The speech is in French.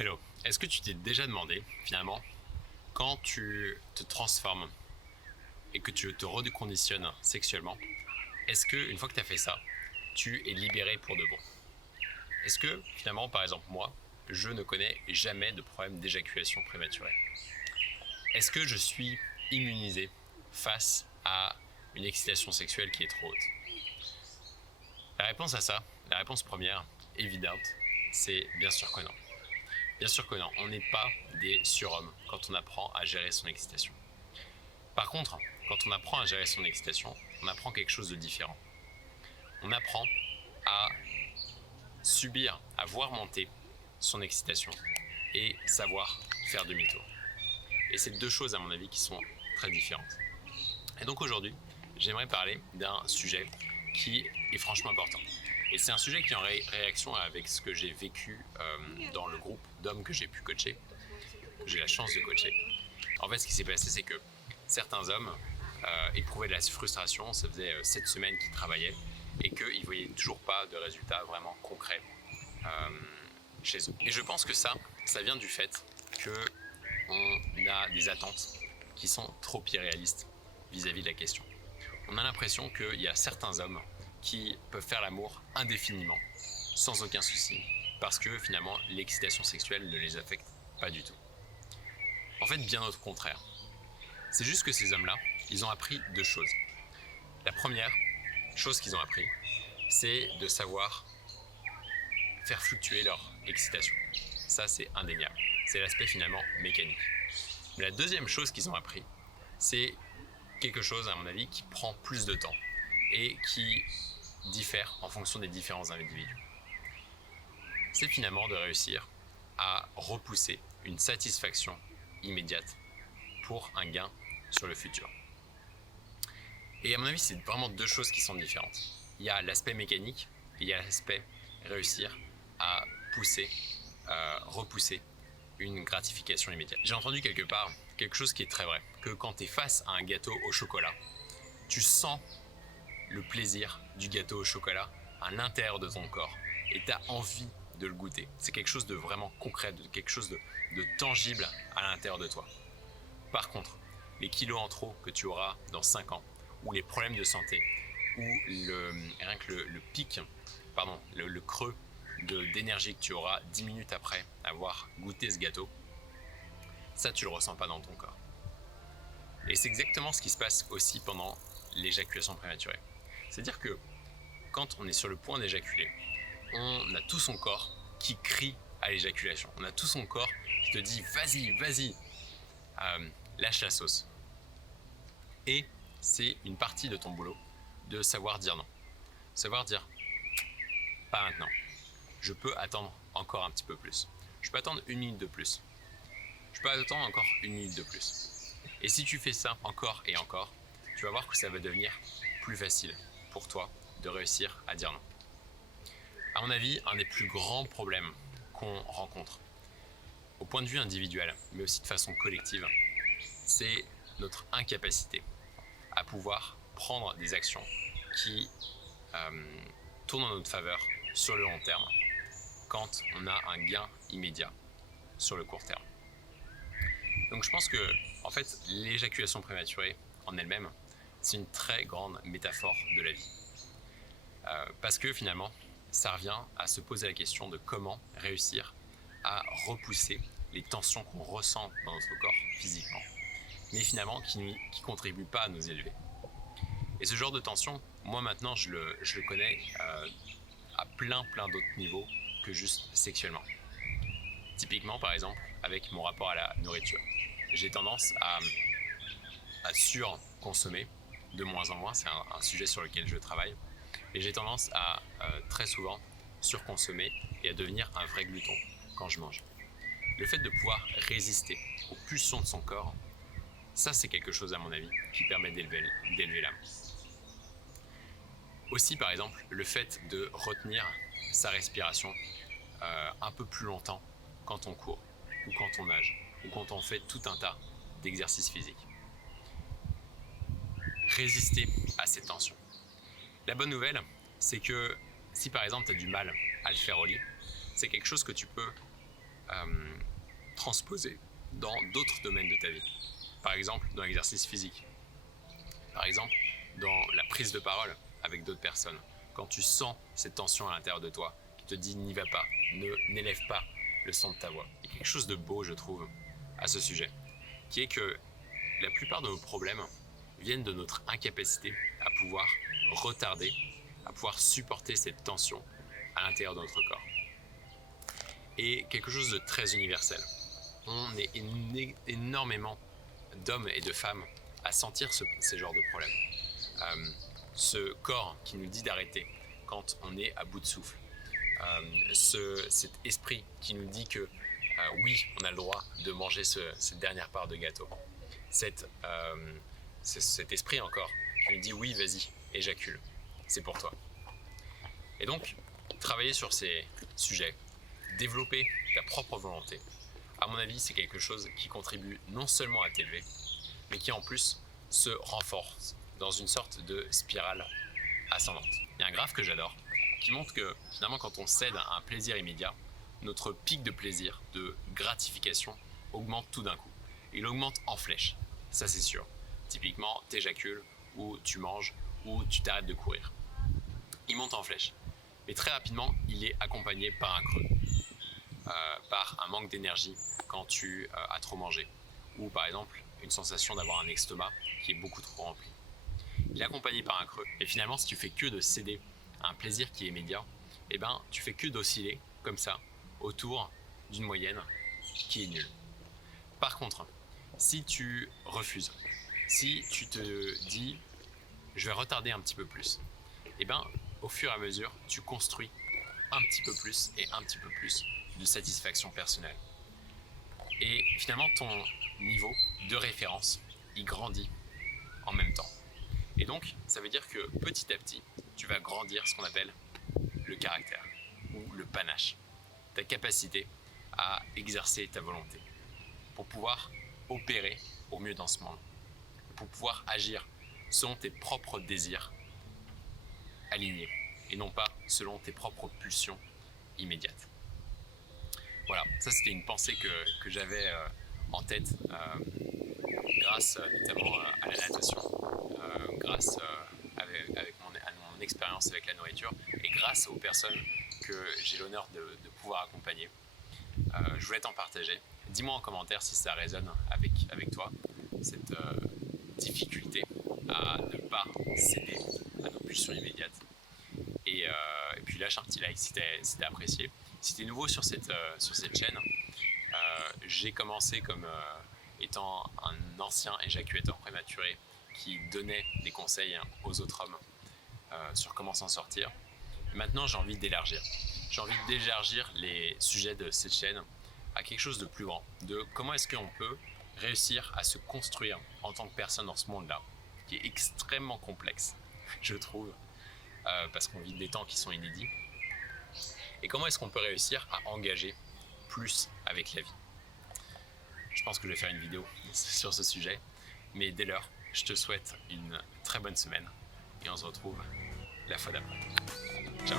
Hello, est-ce que tu t'es déjà demandé, finalement, quand tu te transformes et que tu te reconditionnes sexuellement, est-ce que une fois que tu as fait ça, tu es libéré pour de bon? Est-ce que, finalement, par exemple, moi, je ne connais jamais de problème d'éjaculation prématurée? Est-ce que je suis immunisé face à une excitation sexuelle qui est trop haute? La réponse à ça, la réponse première, évidente, c'est bien sûr que non. Bien sûr que non, on n'est pas des surhommes quand on apprend à gérer son excitation. Par contre, quand on apprend à gérer son excitation, on apprend quelque chose de différent. On apprend à subir, à voir monter son excitation et savoir faire demi-tour. Et c'est deux choses, à mon avis, qui sont très différentes. Et donc aujourd'hui, j'aimerais parler d'un sujet qui est franchement important. Et c'est un sujet qui est en réaction avec ce que j'ai vécu dans le groupe d'hommes que j'ai pu coacher, que j'ai la chance de coacher. En fait, ce qui s'est passé, c'est que certains hommes éprouvaient de la frustration. Ça faisait 7 semaines qu'ils travaillaient et qu'ils ne voyaient toujours pas de résultats vraiment concrets chez eux. Et je pense que ça vient du fait qu'on a des attentes qui sont trop irréalistes vis-à-vis de la question. On a l'impression qu'il y a certains hommes qui peuvent faire l'amour indéfiniment, sans aucun souci, parce que finalement l'excitation sexuelle ne les affecte pas du tout. En fait, bien au contraire. C'est juste que ces hommes-là, ils ont appris deux choses. La première chose qu'ils ont appris, c'est de savoir faire fluctuer leur excitation. Ça, c'est indéniable. C'est l'aspect finalement mécanique. Mais la deuxième chose qu'ils ont appris, c'est quelque chose, à mon avis, qui prend plus de temps et qui diffère en fonction des différents individus. C'est finalement de réussir à repousser une satisfaction immédiate pour un gain sur le futur. Et à mon avis, c'est vraiment deux choses qui sont différentes. Il y a l'aspect mécanique et il y a l'aspect réussir à repousser une gratification immédiate. J'ai entendu quelque part quelque chose qui est très vrai, que quand tu es face à un gâteau au chocolat, tu sens le plaisir du gâteau au chocolat à l'intérieur de ton corps et tu as envie de le goûter. C'est quelque chose de vraiment concret, de quelque chose de tangible à l'intérieur de toi. Par contre, les kilos en trop que tu auras dans 5 ans, ou les problèmes de santé, ou rien que le pic, le creux d'énergie que tu auras 10 minutes après avoir goûté ce gâteau, ça tu le ressens pas dans ton corps. Et c'est exactement ce qui se passe aussi pendant l'éjaculation prématurée. C'est-à-dire que quand on est sur le point d'éjaculer, on a tout son corps qui crie à l'éjaculation. On a tout son corps qui te dit vas-y, vas-y, lâche la sauce. Et c'est une partie de ton boulot de savoir dire non. Savoir dire pas maintenant. Je peux attendre encore un petit peu plus. Je peux attendre 1 minute de plus. Je peux attendre encore 1 minute de plus. Et si tu fais ça encore et encore, tu vas voir que ça va devenir plus facile pour toi de réussir à dire non. À mon avis, un des plus grands problèmes qu'on rencontre, au point de vue individuel, mais aussi de façon collective, c'est notre incapacité à pouvoir prendre des actions qui tournent en notre faveur sur le long terme, quand on a un gain immédiat sur le court terme. Donc je pense que, en fait, l'éjaculation prématurée en elle-même, c'est une très grande métaphore de la vie. Parce que finalement, ça revient à se poser la question de comment réussir à repousser les tensions qu'on ressent dans notre corps physiquement, mais finalement qui ne contribuent pas à nous élever. Et ce genre de tension, moi maintenant, je le connais à plein d'autres niveaux que juste sexuellement. Typiquement, par exemple, avec mon rapport à la nourriture. J'ai tendance à surconsommer de moins en moins, c'est un sujet sur lequel je travaille, et j'ai tendance à très souvent surconsommer et à devenir un vrai glouton quand je mange. Le fait de pouvoir résister aux pulsions de son corps, ça c'est quelque chose à mon avis qui permet d'élever l'âme. Aussi par exemple le fait de retenir sa respiration un peu plus longtemps quand on court ou quand on nage ou quand on fait tout un tas d'exercices physiques. Résister à ces tensions. La bonne nouvelle, c'est que si par exemple tu as du mal à le faire au lit, c'est quelque chose que tu peux transposer dans d'autres domaines de ta vie. Par exemple, dans l'exercice physique. Par exemple, dans la prise de parole avec d'autres personnes. Quand tu sens cette tension à l'intérieur de toi qui te dit n'y va pas, n'élève pas le son de ta voix. Il y a quelque chose de beau, je trouve, à ce sujet, qui est que la plupart de nos problèmes viennent de notre incapacité à pouvoir retarder, à pouvoir supporter cette tension à l'intérieur de notre corps. Et quelque chose de très universel. On est énormément d'hommes et de femmes à sentir ces genres de problèmes. Ce corps qui nous dit d'arrêter quand on est à bout de souffle. Cet esprit qui nous dit que oui, on a le droit de manger cette dernière part de gâteau. Cet esprit encore qui nous dit oui, vas-y, éjacule, c'est pour toi. Et donc, travailler sur ces sujets, développer ta propre volonté, à mon avis, c'est quelque chose qui contribue non seulement à t'élever, mais qui en plus se renforce dans une sorte de spirale ascendante. Il y a un graphe que j'adore qui montre que finalement quand on cède à un plaisir immédiat, notre pic de plaisir, de gratification augmente tout d'un coup. Il augmente en flèche, ça c'est sûr. Typiquement, t'éjacules, ou tu manges, ou tu t'arrêtes de courir. Il monte en flèche. Mais très rapidement, il est accompagné par un creux, par un manque d'énergie quand tu as trop mangé, ou par exemple une sensation d'avoir un estomac qui est beaucoup trop rempli. Il est accompagné par un creux. Et finalement, si tu fais que de céder à un plaisir qui est immédiat, eh ben, tu fais que d'osciller comme ça autour d'une moyenne qui est nulle. Par contre, si tu refuses, si tu te dis je vais retarder un petit peu plus, eh ben, au fur et à mesure, tu construis un petit peu plus et un petit peu plus de satisfaction personnelle. Et finalement, ton niveau de référence, il grandit en même temps. Et donc, ça veut dire que petit à petit, tu vas grandir ce qu'on appelle le caractère ou le panache, ta capacité à exercer ta volonté pour pouvoir opérer au mieux dans ce monde, pour pouvoir agir selon tes propres désirs alignés et non pas selon tes propres pulsions immédiates. Voilà, ça c'était une pensée que j'avais en tête grâce notamment à la natation, grâce avec mon expérience avec la nourriture et grâce aux personnes que j'ai l'honneur de pouvoir accompagner. Je voulais t'en partager. Dis-moi en commentaire si ça résonne avec toi, cette difficulté à ne pas céder à nos pulsions immédiates. Et puis lâche un petit like si t'as apprécié. Si t'es nouveau sur cette chaîne, j'ai commencé comme étant un ancien éjaculateur prématuré qui donnait des conseils aux autres hommes sur comment s'en sortir. Maintenant, j'ai envie d'élargir. J'ai envie d'élargir les sujets de cette chaîne à quelque chose de plus grand, de comment est-ce qu'on peut réussir à se construire en tant que personne dans ce monde-là, qui est extrêmement complexe, je trouve, parce qu'on vit des temps qui sont inédits. Et comment est-ce qu'on peut réussir à engager plus avec la vie. Je pense que je vais faire une vidéo sur ce sujet, mais dès lors, je te souhaite une très bonne semaine et on se retrouve la fois d'après. Ciao.